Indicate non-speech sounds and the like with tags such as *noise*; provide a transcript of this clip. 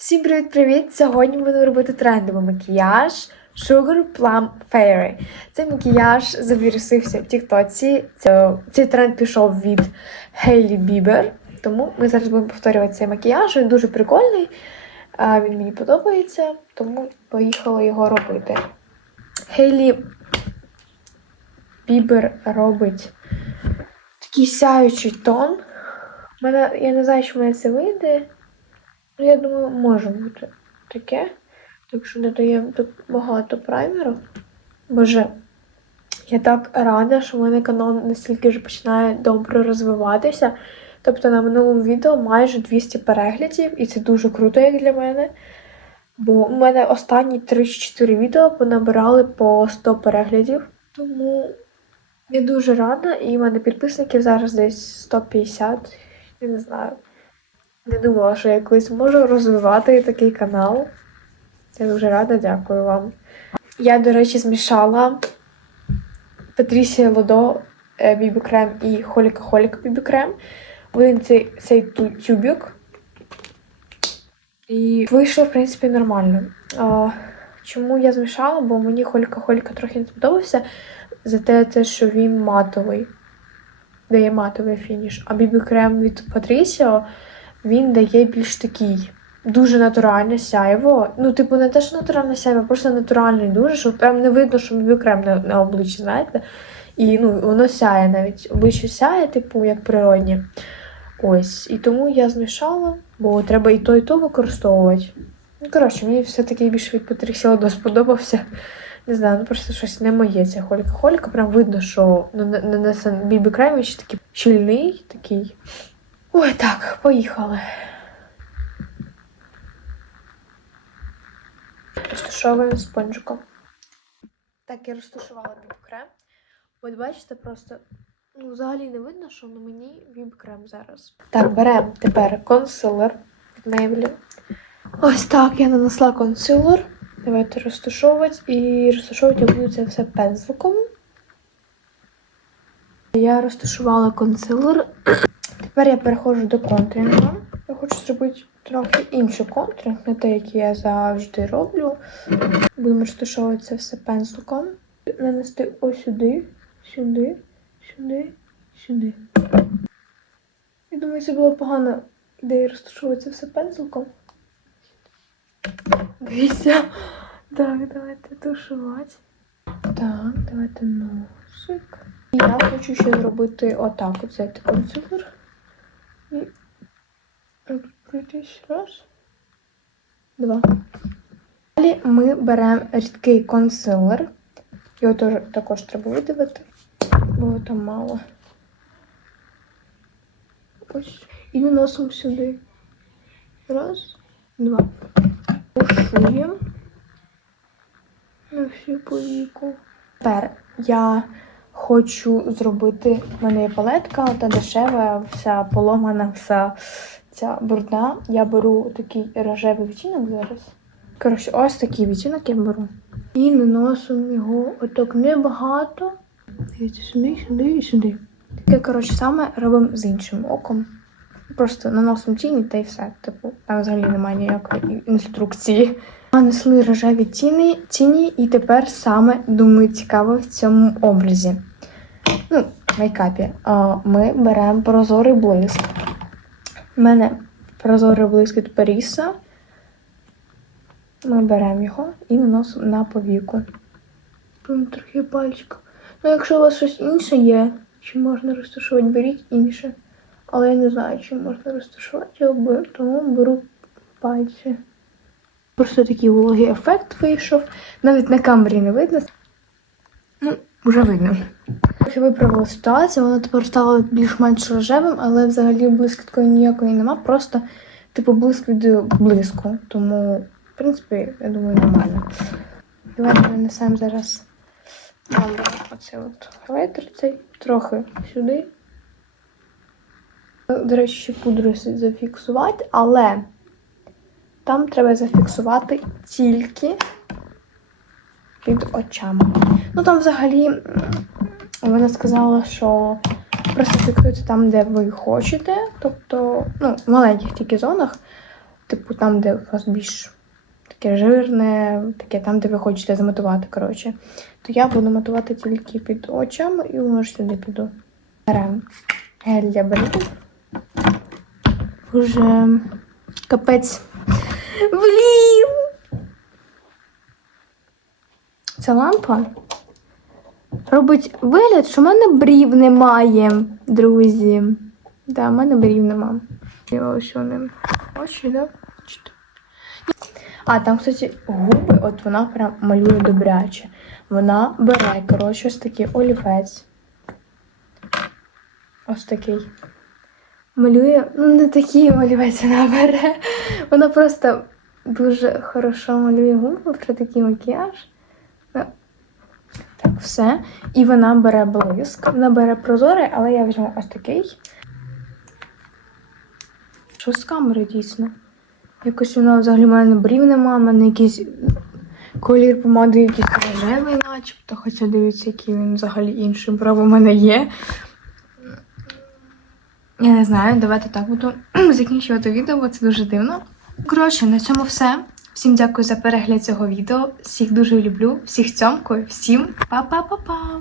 Всім привіт-привіт! Сьогодні будемо робити трендовий макіяж Sugar Plum Fairy. Цей макіяж завірусився в Тіктоці. Цей тренд пішов від Хейлі Бібер. Тому ми зараз будемо повторювати цей макіяж. Він дуже прикольний. Він мені подобається, тому поїхала його робити. Хейлі Бібер робить такий сяючий тон. Мене, я не знаю, чи в мене це вийде. Ну, я думаю, може бути таке. Так що додаємо тут багато праймеру. Боже, я так рада, що в мене канал настільки вже починає добре розвиватися. Тобто на минулому відео майже 200 переглядів, і це дуже круто, як для мене. Бо у мене останні 3-4 відео понабирали по 100 переглядів. Тому я дуже рада, і в мене підписників зараз десь 150. Я не знаю. Не думала, що я колись можу розвивати такий канал. Я дуже рада, дякую вам. Я, до речі, змішала Патрісія Лодо е, бібі крем і Холіка Холіка бібі крем. Один цей, цей тюбик. І вийшло, в принципі, нормально. А, чому я змішала? Бо мені Холіка Холіка трохи не сподобався за те, те, що він матовий. Дає матовий фініш. А бібі крем від Патрісіо він дає більш такий дуже натуральне сяйво. Ну, типу, не те, що натуральне сяйво, а просто натуральний дуже, що прям не видно, що бібі крем на, на обличчі, знаєте. І ну, воно сяє навіть. Обличчя сяє, типу, як природнє. Ось. І тому я змішала, бо треба і то, і то використовувати. Ну, коротше, мені все-таки більше від Патрісі Лодо сподобався. Не знаю, ну просто щось не моє ця холька-холька. Прям видно, що нанесен бібі крем ще такий щільний, такий. Ой, так, поїхали. Розташовуємо спонжиком. Так, я розташувала віп-крем. От бачите, просто ну, взагалі не видно, що на мені віп-крем зараз. Так, беремо тепер консилер від Maybelline. Ось так я нанесла консилер. Давайте розташовувати. І розташовувати я буду це все пензликом. Я розташувала консилер. Тепер я переходжу до контурингу. Я хочу зробити трохи інший контуринг, не те, який я завжди роблю. Будемо розташовувати це все пензликом. Нанести ось сюди, сюди, сюди, сюди. Я думаю, це була погана ідея розташовувати це все пензликом. Дивіться. Так, давайте тушувати. Так, давайте носик. Я хочу ще зробити отак. От взяти консилер. І відкритись. Раз. Два. Далі ми беремо рідкий консилер. Його теж, також треба видавити, бо там мало. Ось. І наносимо сюди. Раз, два. Пушуємо на всю повіку. Тепер я хочу зробити. У мене є палетка, та дешева, вся поломана, вся ця брудна. Я беру такий рожевий відтінок зараз. Коротше, ось такий відтінок я беру. І наносимо його отак небагато. Дивіться, сюди, сюди і сюди. Таке, коротше, саме робимо з іншим оком. Просто наносимо тіні та й все. Типу, там взагалі немає ніякої інструкції. Нанесли рожеві тіні, тіні, і тепер саме думаю цікаво в цьому образі. Ну, мейкапі. Ми беремо прозорий блиск. У мене прозорий блиск від Паріса. Ми беремо його і наносимо на повіку. Трохи пальчиком. Ну, якщо у вас щось інше є, чи можна розташувати, беріть інше. Але я не знаю, чи можна розташувати його, тому беру пальці. Просто такий вологий ефект вийшов. Навіть на камері не видно. Вже видно. Трохи виправила ситуацію, воно тепер стало більш-менш рожевим, але взагалі блиску такої ніякої нема, просто типу блиск від блиску. Тому, в принципі, я думаю, нормально. Давайте нанесемо зараз нам оцей от хайлайтер цей трохи сюди. До речі, ще пудру зафіксувати, але там треба зафіксувати тільки під очами. Ну там взагалі вона сказала, що просто фіксуйте там, де ви хочете, тобто, ну, в маленьких тільки зонах. типу, там, де у вас більш таке жирне, таке там, де ви хочете заматувати, коротше. То я буду матувати тільки під очами і ж сюди піду. Беремо гель для брів. Уже капець. Блін! Ця лампа робить вигляд, що в мене брів немає, друзі. Да, в мене брів нема. Очі, да? А, там, кстати, губи, от вона прям малює добряче. Вона бере, коротше, ось такий олівець. Ось такий. Малює, ну не такий олівець вона бере. Вона просто дуже хорошо малює губи, про такий макіяж. Так, все. І вона бере блиск. Вона бере прозорий, але я візьму ось такий. Що з камери дійсно? Якось вона взагалі в мене брів нема, в мене якийсь колір помади якийсь рожевий, начебто, хоча дивіться, який він взагалі інший. Право в мене є. Я не знаю, давайте так буду *clears throat* закінчувати відео, бо це дуже дивно. Коротше, на цьому все. Всім дякую за перегляд цього відео. Всіх дуже люблю, всіх цьомкую, всім па-па-па-па!